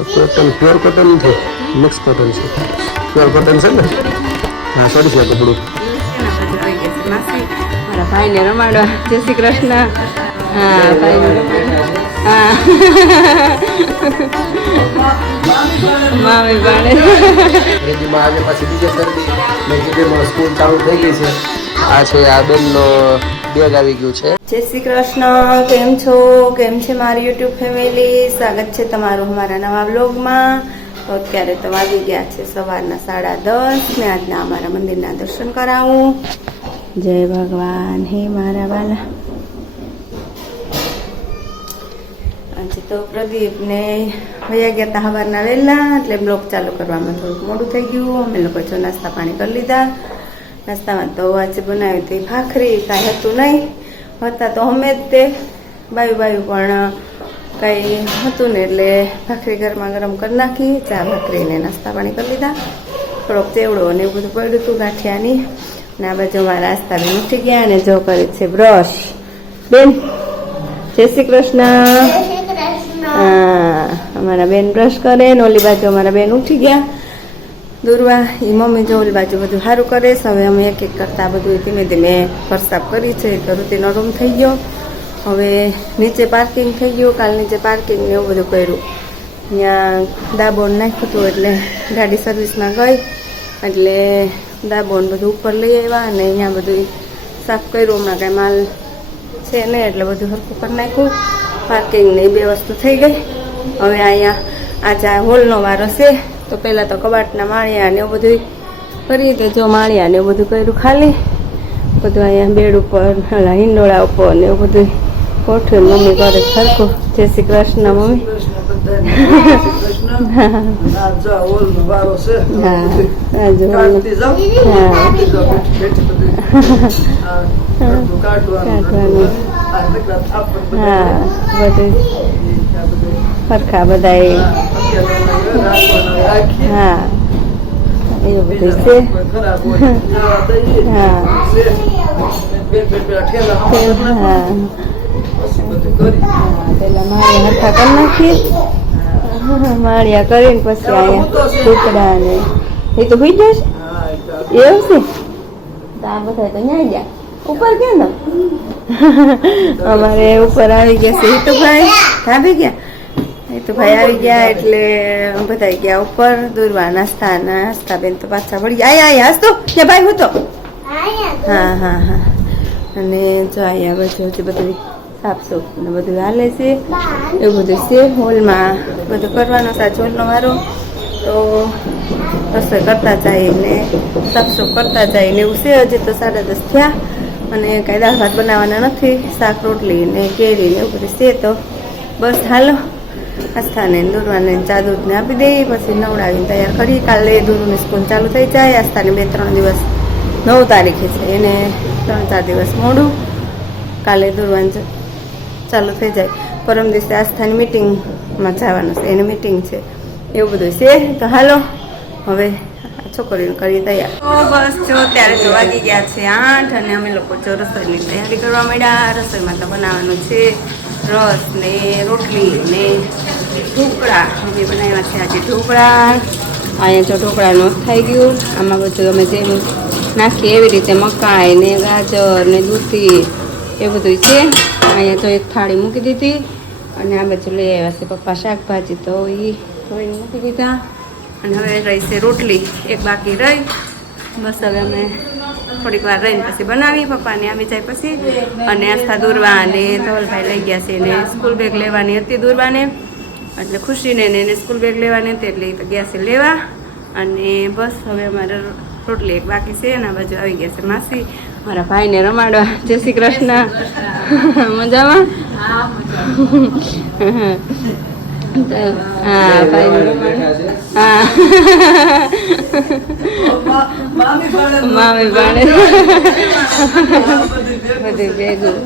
Cotton pure cotton નથી, mix cotton છે. Pure cotton છે ને? હા, સોરી છે કપડું. મારા ભાઈને રમાડવા. જય શ્રી કૃષ્ણ. હા, ભાઈ. હા, મામી ભાણે. આજે પાછી બીજી શરદી સ્કૂલ ચાલુ થઈ ગઈ છે. આ છે આ બેનનો બેગ આવી ગયું છે. જય શ્રી કૃષ્ણ. કેમ છો? કેમ છે મારી યુટ્યુબ ફેમિલી? સ્વાગત છે તમારું અમારા નવા વ્લોગમાં. તો અત્યારે તો વાગી ગયા છે સવારના 10:30 ને આજના અમારા મંદિરના દર્શન કરાવું. જય ભગવાન. હે મારા વાલા. આજે તો પ્રદીપને વયા ગયા હતા સવારના વહેલા, એટલે બ્લોગ ચાલુ કરવામાં થોડુંક મોડું થઈ ગયું. અમે લોકો જો નાસ્તા પાણી કરી લીધા. નાસ્તામાં તો આજે બનાવી હતી ભાખરી. કાંઈ હતું નહીં, હતા તો અમે જ તે બાયું પણ કાંઈ હતું ને, એટલે ભાખરી ગરમા ગરમ કરી નાખી. ચા ભાખરીને નાસ્તા પાણી કરી લીધા. થોડોક ચેવડો ને એવું બધું પડ્યું હતું ગાંઠિયાની. ને આ બાજુ અમારા નાસ્તા બી ઉઠી ગયા અને જો કરે છે બ્રશ. બેન જય શ્રી કૃષ્ણ. હા, અમારા બેન બ્રશ કરે ને ઓલી બાજુ અમારા બેન ઉઠી ગયા દૂરવા. એ મમ્મી જો ઓલી બાજુ બધું સારું કરે છે. હવે અમે એક એક કરતા બધું ધીમે ધીમે ફરસાપ કરી છે. તો રૂટીનો રૂમ થઈ ગયો. હવે નીચે પાર્કિંગ થઈ ગયું. કાલ નીચે પાર્કિંગ ને એવું બધું કર્યું. ત્યાં દાબોન નાખ્યું હતું, એટલે ગાડી સર્વિસમાં ગઈ, એટલે દાબોન બધું ઉપર લઈ આવ્યા અને અહીંયા બધું સાફ કર્યું. હમણાં કાંઈ માલ છે ને, એટલે બધું હરખું કરી નાખ્યું. પાર્કિંગની બે વસ્તુ થઈ ગઈ. હવે અહીંયા આજે આ હોલનો વારો છે. તો પહેલાં તો કબાટના માળિયા ને એવું બધું કરી દે. જો માળિયા ને એવું બધું કર્યું ખાલી. બધું અહીંયા બેડ ઉપર, હિંડોળા ઉપર ને એવું બધું ગોઠવ્યું. મમ્મી કરે સરખું. જય શ્રી કૃષ્ણ મમ્મી. હા, બધું સરખા બધા. હા, એવું બધું છે. હા, પેલા માળિયા હરખા કરી નાખીએ. માળિયા કરીને પછી અહીંયા ટુકડા ને એ તો ભૂઈ જશે. એવું છે. તો આ બધા તો ન્યાય ગયા ઉપર. ક્યાં અમારે ઉપર આવી ગયા છે હિતુભાઈ. ધાબી ગયા હિતુભાઈ આવી ગયા, એટલે બધા ગયા ઉપર દૂરવા. નાસ્તા બેન તો પાછા વળી આયા હાસ તો ત્યાં ભાઈ હું તો. હા હા હા. અને જો અહીંયા બધું બધું સાફસૂફ ને બધું હાલે છે. એવું બધું છે હોલમાં. બધું કરવાનો સાચ હોલનો વારો. તો રસોઈ કરતા જાય ને સાફસૂફ કરતા જાય ને એવું છે. હજી તો 10:30 થયા અને કાંઈ દાળ ભાત બનાવવાના નથી. શાક રોટલી ને કેરી ને એવું બધું છે. તો બસ હાલો આસ્થાને દૂરવાને ચા દૂધને આપી દઈએ, પછી નવડાવીને તૈયાર કરી. કાલે દૂરની સ્કૂલ ચાલુ થઈ જાય. આસ્થાને 2-3 દિવસ 9 તારીખે છે, એને 3-4 દિવસ મોડું. કાલે દૂરવાનું ચાલુ થઈ જાય. પરમ દિવસે આસ્થાની મિટિંગમાં જવાનું છે, એની મિટિંગ છે. એવું બધું છે. તો હાલો હવે છોકરીને કરી તૈયાર. તો બસ જો ત્યારે તો વાગી ગયા છે 8 અને અમે લોકો જો રસોઈની તૈયારી કરવા માંડ્યા. રસોઈમાં તો બનાવવાનું છે રસ ને રોટલી ને ઢોકળા. અમે બનાવ્યા છે આજે ઢોકળા. અહીંયા જો ઢોકળાનું થઈ ગયું. આમાં બધું અમે જેમ નાખીએ એવી રીતે મકાઈ ને ગાજર ને દૂધી એ બધું છે. અહીંયા તો એક થાળી મૂકી દીધી અને આ બાજુ લઈ આવ્યા છે પપ્પા શાકભાજી, તો એ ધોઈને મૂકી દીધા. અને હવે રહી છે રોટલી, એક બાકી રહી. બસ હવે અમે થોડીક વાર રહીને પછી બનાવી. પપ્પાને આવી જાય પછી. અને આસ્થા દૂરવા અને ધવલભાઈ લઈ ગયા છે. એને સ્કૂલ બેગ લેવાની હતી દૂરવાને, એટલે ખુશીને એને સ્કૂલ બેગ લેવાની હતી, એટલે તો ગયા છે લેવા. અને બસ હવે અમારે રોટલી એક બાકી છે. એના બાજુ આવી ગયા છે માસી મારા ભાઈને રમાડવા. જય શ્રી કૃષ્ણ. મજામાં? હા, ભાઈ હા મામી ભાણે બધું ભેગું.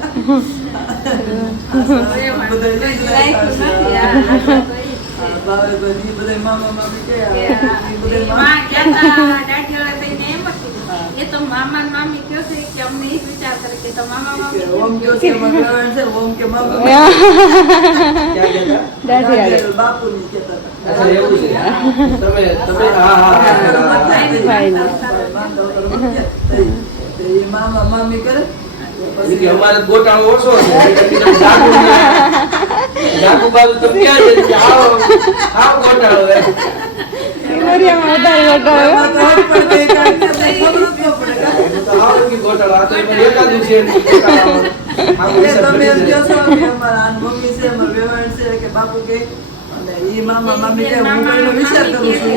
બાવે બધી બધે મામા મામી કે કે, ઈ બધે માં કહેતા દાઢીવાળા થઈને એમ જ કીધું. એ તો મામા ને મામી કહે છે કે અમને એ જ વિચાર કરે કે તો મામા મામી ઓમ કયો છે મગન છે ઓમ કે મામા ક્યાં ગયા દાઢીવાળા. બાપુની કહેતા હતા. અચ્છા એવું છે તમે હા હા એ મામા મામી કરે ઈ કે અમારે ગોટાળો ઓછો છે જાકુ બાજુ તો ક્યાં છે આવો આવો ગોટાળો છે મોરિયામાં વધારે વટાવે. એમાં તો હટ પડે કાંઈ ખબર જ ન પડે કાંઈ. તો આવો કે ગોટાળો આ તો એમાં એકાદું છે એમ ગોટાળો આવો એટલે હિસાબ તમે એમ કરી કહો છે. છો કે અમારા આન મમ્મી છે અમારા વેવાણ છે કે બાપુ કે અને ઈ મામા મામી કે હું કોઈનો વિચાર કરું છું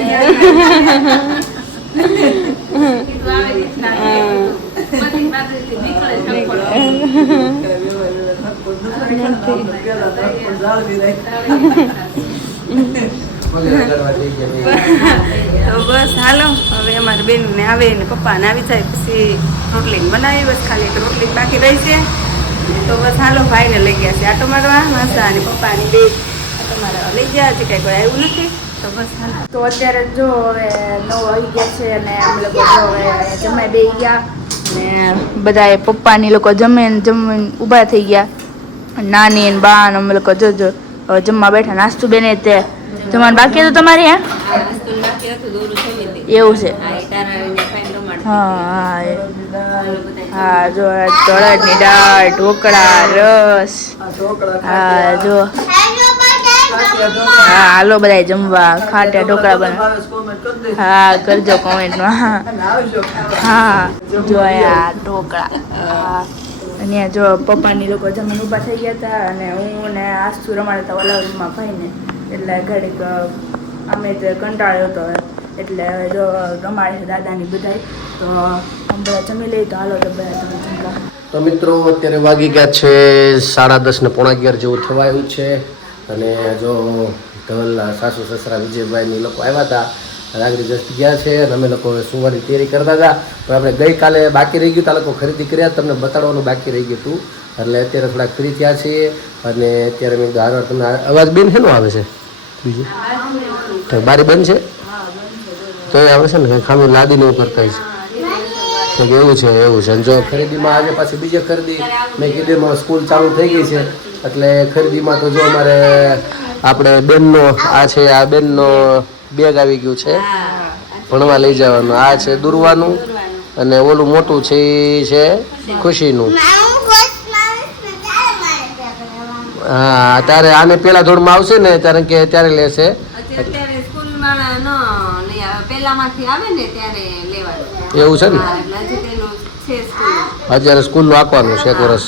કીધું આવી રીતના છે. બધી બાજુથી નીકળે છે પણ. વગેરે કરવા જઈ ગયા તો બસ હાલો હવે અમારી બેનને આવે ને પપ્પાને આવી જાય પછી રોટલી બનાવી બસ ખાલી એક રોટલી બાકી રહી છે. તો બસ હાલો ભાઈને લઈ ગયા છે આટો મારવા માસા અને પપ્પાની બે આટો મારવા લઈ ગયા છે કંઈ કોઈ આવ્યું નથી. તો બસ હાલો તો અત્યારે જો હવે 9 વાગી ગયા છે અને અમે લોકો જો હવે જમાઈ બે ગયા ને બધાએ પપ્પાની લોકો જમીને ઊભા થઈ ગયા. નાની ને બા ને અમે લોકો જોજો હવે જમવા બેઠા. નાસ્તું બેને તે જમવાનું બાકી હતું તમારે હે? એવું છે. હા હા જો તળદની દાળ ઢોકળા રસ. હા જો હા હાલો બધા જમવા ખાટા ઢોકળા બને. હા કરજો કોમેન્ટમાં. હા જો આ ઢોકળા. હા અને જો પપ્પાની લોકો જમીન ઊભા થઈ ગયા હતા અને હું ને આસ્તુ રમાડતા હતા ઓલા રૂમમાં ભાઈને. એટલે ઘડીક અમે તો કંટાળ્યો હતો એટલે હવે જો રમાડે છે દાદાની બધાય. તો આમ બધા જમી લઈએ તો હાલો તો બધા તમે જમવા. તો મિત્રો અત્યારે વાગી ગયા છે 10:30 ને 11:15 જેવું થવાયું છે અને જો ધવલ સાસુ સસરા વિજયભાઈની લોકો આવ્યા હતા રાગડી જસ્ટ ગયા છે અને અમે લોકો સુવાની તૈયારી કરતા હતા. પણ આપણે ગઈકાલે બાકી રહી ગયું તો આ લોકો ખરીદી કર્યા તમને બતાડવાનું બાકી રહી ગયું હતું એટલે અત્યારે થોડાક ફ્રી થયા છીએ અને અત્યારે મેં ધારો તમને અવાજ બેન શેનો આવે છે બીજું તો બારી બંધ છે તો એ આવે છે ને કંઈ ખામી લાદીને એવું કરતા છે કંઈક એવું છે એવું છે અને જો ખરીદીમાં આજે પાછી બીજી ખરીદી મેં કીધું એમાં સ્કૂલ ચાલુ થઈ ગઈ છે એટલે ખરીદીમાં તો જો અમારે આપણે બેનનો આ છે આ બેનનો બેગ આવી ગયું છે ભણવા લઈ જવાનું. આ છે દુરવાનું અને ઓલું મોટું છે એ છે ખુશીનું. હા ત્યારે આને પેલા ધોરણમાં આવશે ને ત્યારે કે ત્યારે લેશે. અત્યારે સ્કૂલમાં ન લઈ આવે પહેલામાંથી આવે ને ત્યારે લેવાનું. એવું છે ને હા, એટલે હજી તેનું છે સ્કૂલ. અત્યારે સ્કૂલનું આપવાનું છે 1 વર્ષ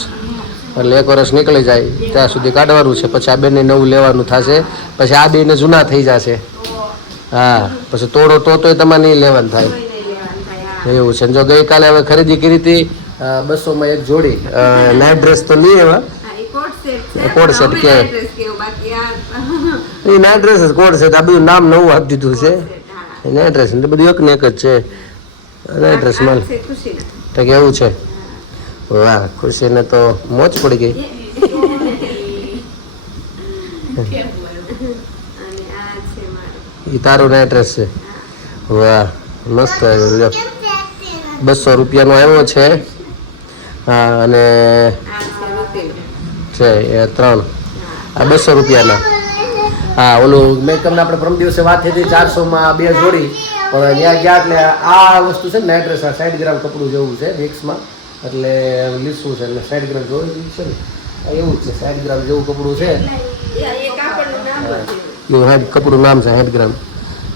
એટલે 1 વર્ષ નીકળી જાય ત્યાં સુધી કાઢવાનું છે પછી આ બેનને નવું લેવાનું થશે પછી આ બેને જૂના થઈ જશે. હા પછી તોડો તોય તમારે નહીં લેવાનું થાય એવું છે. જો ગઈકાલે હવે ખરીદી કરી હતી 200માં એક જોડી નાઇટ ડ્રેસ તો નહીં એવા હા, એ કોટ સેટ છે. કોટ સેટ અમે કે નાઇટ ડ્રેસ કેવું, બાકી આ એ નાઇટ ડ્રેસ જ કોડ છે આ બધું નામ નવું આપી દીધું છે નાઇટ ડ્રેસ એટલે બધું એક ને એક જ છે નાઇટ ડ્રેસ માલ છે ખુશી. તો કેવું છે વાહ ખુશીને તો મોજ પડી ગઈ. અને આ છે મારું. એ તારું નાઇટ ડ્રેસ છે વાહ મસ્ત આવ્યો લ્યો 200 રૂપિયાનો આવ્યો છે. હા અને આ છે રૂપિન. છે એ 3 આ 200 રૂપિયાના. હા ઓલું મેં તમને આપણે પરમ દિવસે વાત થઈ હતી 400માં 2 જોડી પણ ત્યાં ગયા એટલે આ વસ્તુ છે ને નાઇટ ડ્રેસ આ 60 ગ્રામ કપડું જેવું છે મિક્સમાં એટલે લીસું છે એટલે 60 ગ્રામ જોઈ છે ને આ એવું જ છે 60 ગ્રામ જેવું કપડું છે એ કાપડનું નામ હતું. એવું 60 કપડું નામ છે 60 ગ્રામ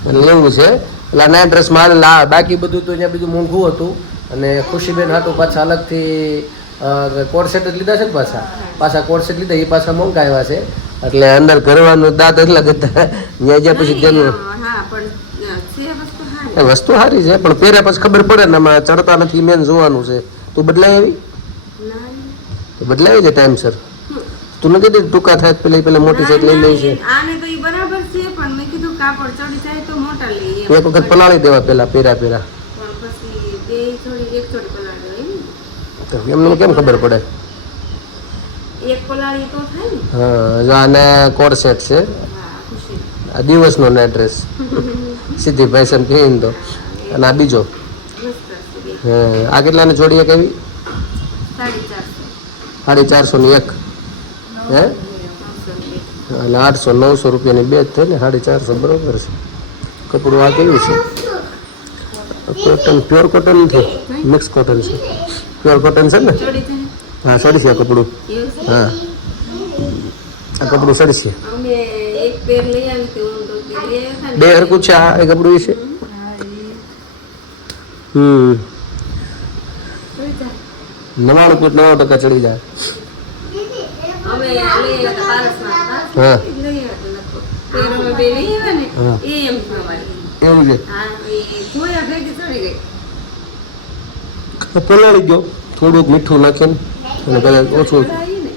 એટલે એવું છે એટલે નાઇટ ડ્રેસમાં બાકી બધું તો ત્યાં બીજું મોંઘું હતું અને ખુશીબેન હતું પાછા અલગથી કોડ સેટ જ લીધા છે ને પાછા કોડ સેટ લીધા એ પાછા મોંઘા આવ્યા છે એટલે અંદર કરવાનું દાંત એટલા કરતા ત્યાં ગયા પછી તેનું હા પણ છે વસ્તુ હારી. એ વસ્તુ સારી છે પણ પહેર્યા પછી ખબર પડે ને આમાં ચડતા નથી મેન જોવાનું છે. તું બદલાઈ આવી તો બદલાવી છે ટાઈમસર તું નથી કીધું ટૂંકા થાય પેલા મોટી સેટ લઈ લઈ છે આને તો ઈ બરાબર છે પણ મેં કીધું કાપડ ચડી જાય તો મોટા લઈએ. એક વખત પલાળી દેવા પેલા પહેર્યા પણ પછી બે જોડી એક જોડી પલાળી હોય ને. તો એમને કેમ ખબર પડે. એક પલાળી તો થાય ને. હા જો આને કોડ સેટ છે હા ખુશી. આ દિવસનો નાઇટ ડ્રેસ સીધી ફેશન પહેરીને તો. અને આ બીજો મસ્ત છે બે. આ કેટલાની જોડી એક એવી 450. 450 ની એક હે 900 એટલે બે. 800 900 રૂપિયાની બે જ થઈ ને 450 બરોબર છે. કપડું આ કેવું છે? કોટન પ્યોર કોટન નથી, મિક્સ કોટન છે. પ્યોર કોટન છે ને? જોડી છે ને? હા સડી છે આ કપડું. એવું છે? હા આ કપડું સડી છે. અમે એક પેર લઈ આવી હતી હું તો તે લઈ આવ્યા હતા ને. બે હરકું છે આ એ કપડું છે. જોઈ જા. 99% ચડી જાય. અમે લઈ આવ્યા હતા પારસમાં. હા. પારસમાંથી જ લઈ આવ્યા હતા લગભગ. પેર અમે બે લઈ આવ્યા ને હા. એ એમ થવાય. એવું છે. હા એ જોયા ભેગી ચડી ગઈ. પલાળી ગયો થોડુંક મીઠું નાખીને અને કદાચ ઓછું ચડાવી ને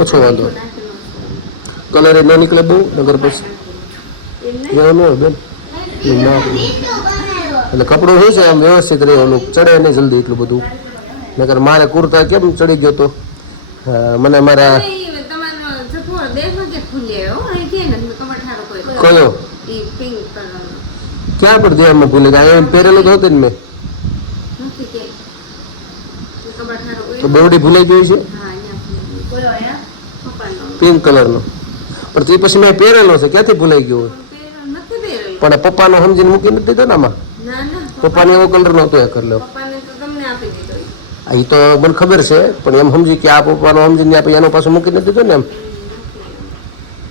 ઓછો વાંધો નાખેલું. કલર એ ન નીકળે બહુ નગર પછી એમ નહીં એવું ન હોય બેન એવું ના હોય. એટલે કપડું શું છે આમ વ્યવસ્થિત રહે ઓલું ચડે નહીં જલ્દી એટલું બધું. નકર મારે કુર્તા કેમ ચડી ગયો તો મને મારા એ તમારો જપો દેખો કે ખુલે હો અહીં કે ને કમર ઠારો કોઈ કયો ઈ પિંક કલરનો ક્યાં પર ધ્યાનમાં ભૂલે ગયા એમ પહેરેલું તો હતું ને મેં નથી કે કમર ઠારો તો કોઈ બેવડી ભૂલાઈ ગઈ છે હા અહીંયા કોઈ અહીંયા પપ્પાનો પિંક કલરનો પણ તે પછી મેં પહેરેલો છે ક્યાંથી ભૂલાઈ ગયો હોય? નથી પહેરેલો. પણ પપ્પાનો સમજીને મૂકી નથી દીધો ને આમાં ના ના પપ્પાને એવો કલર નહોતો એ કરી લો. પપ્પાને તો તમને આપી દીધો ઈ. એ તો મને ખબર છે પણ એમ સમજી કે આ પપ્પાનો સમજીને આપે એનો પાછું મૂકી નથી દીધો ને એમ.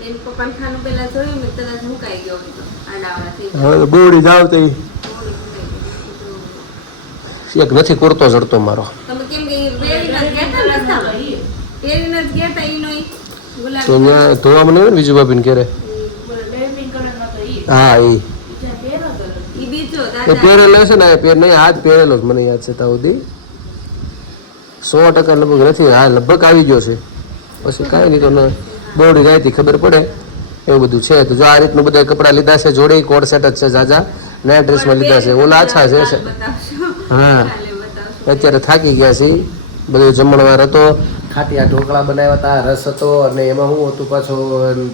એને પપ્પાને ખાનું પેલા જોયું મેં કદાચ મુકાઈ ગયો હતો આડાવાળા થઈ હવે બોડી જાવ તો ગયા. એક નથી કુર્તો જડતો મારો. તમે કેમ કે ઈ પહેરીને જ ગયા તા ને રસ્તામાં? પહેરીને જ ગયા તા ઈનો ઈ ગુલાબી તો અહીંયા ધોવા મને ને બીજું ભાભીને ઘેરે હા એ ઈ બીજો એ દાદા પહેરેલો છે ને એ નહીં હાથ પહેરેલો જ મને યાદ છે ત્યાં સુધી 100% લગભગ નથી. હા લગભગ આવી ગયો છે પછી કાંઈ નહીં તો બોડી ગાયથી ખબર પડે એવું બધું છે. તો જો આ રીતનું બધા કપડાં લીધા છે જોડી કોડ સેટ જ છે જાજા નાઇટ ડ્રેસમાં લીધા છે ઓલા આછા છે બતાવશો હા કાલે બતાવશો. અત્યારે થાકી ગયા છે બધું જમણવાર હતો ખાટિયા ઢોકળા બનાવ્યા હતા રસ હતો અને એમાં હું હતું પાછો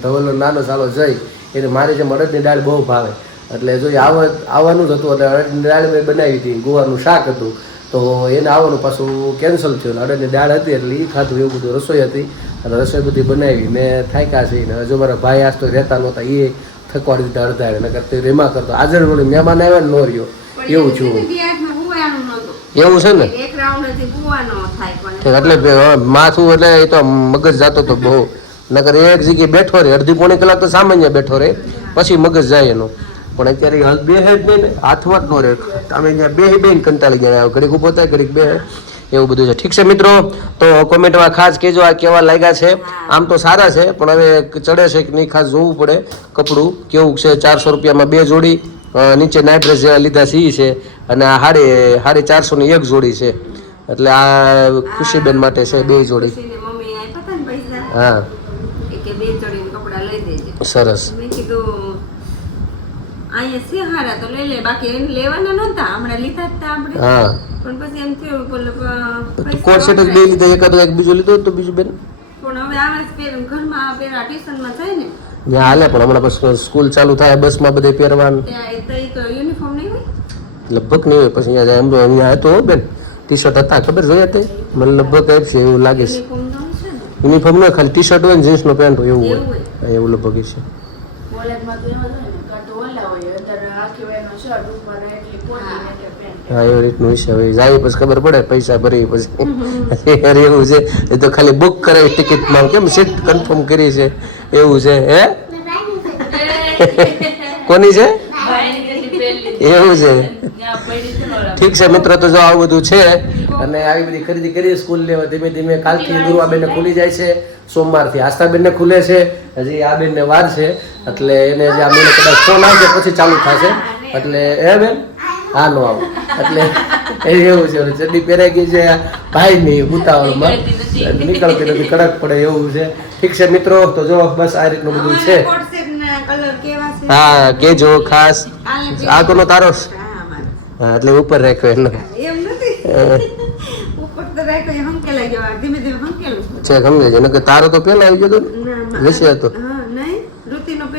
ધવલનો નાનો સાલો જઈ એને મારી જે અડદની દાળ બહુ ભાવે એટલે જો એ આવવાનું જ હતું એટલે અડદની દાળ મેં બનાવી હતી ગોવાનું શાક હતું તો એને આવવાનું પાછું કેન્સલ થયું અડદની દાળ હતી એટલે એ ખાધું એવું બધું રસોઈ હતી અને રસોઈ બધી બનાવી મેં થાક્યા છે ને જો મારા ભાઈ આજ તો રહેતા નહોતા એ થકવાડી દીધા અડધા નકર તે રેમા કરતો આજે મહેમાન આવ્યા ને નો રહ્યો એવું છું ગેસમાં હુવાનું નહોતું. એવું છે ને એક રાઉન્ડથી હુવાનો થાય પણ ઠીક, એટલે માથું એટલે એ તો મગજ જાતો તો બહુ નકર એક જગ્યાએ બેઠો રહે અડધી પોણી કલાક તો સામાન્ય બેઠો રહે પછી મગજ જાય એનો પણ અત્યારે બે હેડ નહીં ને હાથમાં જ ન રહે અમે અહીંયા બે કંટાળી ગયા ઘડીક ઊભો થાય ઘડીક બે એવું બધું છે. ઠીક છે મિત્રો તો કોમેન્ટમાં ખાસ કહેજો આ કેવા લાગ્યા છે. આમ તો સારા છે પણ હવે ચડે છે કે નહીં ખાસ જોવું પડે કપડું કેવું છે. 400 રૂપિયામાં બે જોડી નીચે નાઇટ ડ્રેસ જેવા લીધા છે ઈ છે અને આ 450 ની એક જોડી છે એટલે આ ખુશીબેન માટે છે બે જોડી. ખુશીને મમ્મી આપ્યા હતા ને પૈસા હા એ કે બે જોડીને કપડાં લઈ દેજે. સરસ. મેં કીધું અહીંયા છે હારા તો લઈ લે બાકી એને લેવાના નહોતા હમણાં લીધા જ તા આપણે હા પણ પછી એમ થયું બોલો કોટ સેટ જ બે લીધા એકાદો એક બીજો લીધો તો બીજું બેન પણ હવે આવા જ પહેરે ઘરમાં આ પહેરા ટ્યુશનમાં જાય ને જ્યાં હાલે પણ હમણાં પછી સ્કૂલ ચાલુ થાય બસમાં બધે પહેરવાનું ત્યાં એ તો યુનિફોર્મ નહીં હોય લગભગ નહીં હોય પછી અહીંયા એમ તો અહીંયા હતો હો બેન ટી શર્ટ હતા ખબર જોયા તે મને લગભગ આપશે એવું લાગે છે. યુનિફોર્મ તો છે ને યુનિફોર્મ ના ખાલી ટી શર્ટ હોય ને જીન્સનો પેન્ટ હોય એવું એવું હોય હોય. હા, એવું લગભગ છે. કોલેજમાં તો એમ જ હોય ને કાં તો ઓલા હોય અંદર આખી વાયનો શર્ટ ઉપર એટલી પોલી ને એટલે પેન્ટ હા એવી રીતનું છે હવે જાય પછી ખબર પડે પૈસા ભરી પછી અરે એવું છે એ તો ખાલી બુક કરાવી ટિકિટમાં કેમ સીટ કન્ફર્મ કરી છે એવું છે હે કોની છે એવું છે. ઠીક છે મિત્રો તો જો આવું બધું છે અને આવી બધી ખરીદી કરીએ સ્કૂલ લેવા ધીમે ધીમે કાલથી ગુરુવાબેનને ખુલી જાય છે સોમવારથી આસ્થાબેનને ખુલે છે હજી આ બેનને વાર છે એટલે એને જે આ મહિને કદાચ ફોન આવશે પછી ચાલુ થશે એટલે એ બેન હા નો આવું એટલે એવું છે ચડ્ડી પહેરાઈ ગઈ છે ભાઈની ઉતાવળમાં નીકળતી નથી કડક પડે એવું છે. ઠીક છે મિત્રો તો જો બસ આ રીતનું બધું છે. કોટ સેટના કલર કેવા છે હા કેજો ખાસ આ કોનો તારો હા મારો હા એટલે ઉપર રાખ્યો એનો એમ નથી ઉપર તો રાખ્યો એ હંકેલા ગયો ધીમે ધીમે હંકેલું છે સમજે છે નકર તારો તો પેલા આવી ગયો હતો ને ના વિશે હતો હા નહીં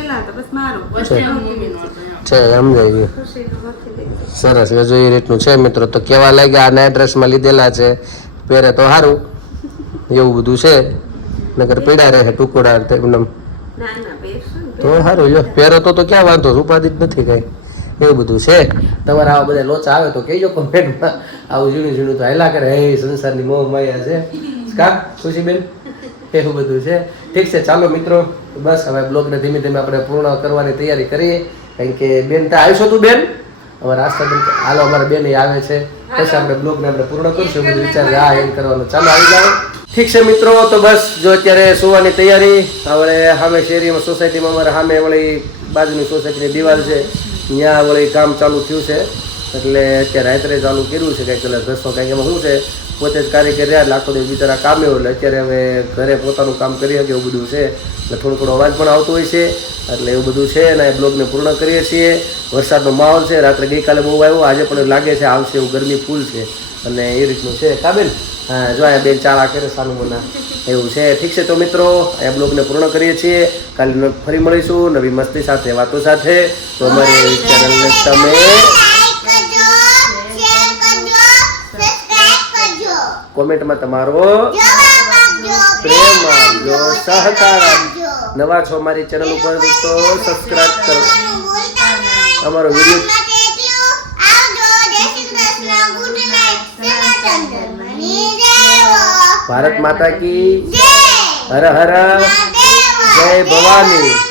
પેલા તો બસ મારું વચ્ચે મમ્મીનો હતો એમ. છે સમજાય ગયું. ખુશીનું નથી લીધું. સરસ જો એ રીતનું છે મિત્રો. તો કેવા લાગ્યા આ નાઇટ ડ્રેસમાં લીધેલા છે, પહેરે તો સારું એવું બધું છે, નકર પીડા રહે ટુકડા એમને ના ના બેસું ને. તો સારું જો પહેરો તો ક્યાં વાંધો, ઉપાધિ જ નથી કઈ એવું બધું છે. તમારા આવા બધા લોચા આવે તો કહેજો કોમેન્ટમાં. આવું ઝીણું ઝીણું તો હાલ્યા કરે, હે સંસારની મોહ માયા છે કા ખુશીબેન, એવું બધું છે. ઠીક છે ચાલો મિત્રો, બસ હવે બ્લોગને ધીમે ધીમે આપણે પૂર્ણ કરવાની તૈયારી કરીએ. કારણ કે બેન ત્યાં આવીશો તું બેન, અમારા આસ્થાબેન હાલો અમારા બેન આવે છે, પછી આપણે બ્લોગને આપણે પૂર્ણ કરશું. બધું વિચાર હા એમ કરવાનું, ચાલો આવી જાઓ. ઠીક છે મિત્રો, તો બસ જો અત્યારે સુવાની તૈયારી. હવે સામે શેરીમાં સોસાયટીમાં અમારે સામે વળી બાજુની સોસાયટીની દિવાલ છે, ત્યાં વળી કામ ચાલુ થયું છે. એટલે અત્યારે રાત્રે ચાલુ કર્યું છે કંઈક કલર ઘસો. કારણ કે એમાં શું છે, પોતે જ કારીગર રહ્યા એટલે આખો દિવસ બિચારા કામે હોય, એટલે અત્યારે હવે ઘરે પોતાનું કામ કરી શકે એવું બધું છે. એટલે થોડો થોડો અવાજ પણ આવતો હોય છે, એટલે એવું બધું છે. અને બ્લોગને પૂર્ણ કરીએ છીએ. વરસાદનો માહોલ છે, રાત્રે ગઈકાલે બહુ આવ્યો, આજે પણ લાગે છે આવશે એવું, ગરમી ફૂલ છે અને એ રીતનું છે. કાબેન હા જો અહીંયા બેન ચાળા કરે સાનું મના એવું છે. ઠીક છે તો મિત્રો, આ બ્લોગને પૂર્ણ કરીએ છીએ. કાલે ફરી મળીશું નવી મસ્તી સાથે, વાતો સાથે. તો અમારી ચેનલને તમે કોમેન્ટમાં તમારો પ્રેમ આપજો, સહકાર આપજો. નવા છો અમારી ચેનલ ઉપર તો સબસ્ક્રાઇબ કરો. અમારો વિડીયો ભારત માતા કી હર હર જય ભવાની.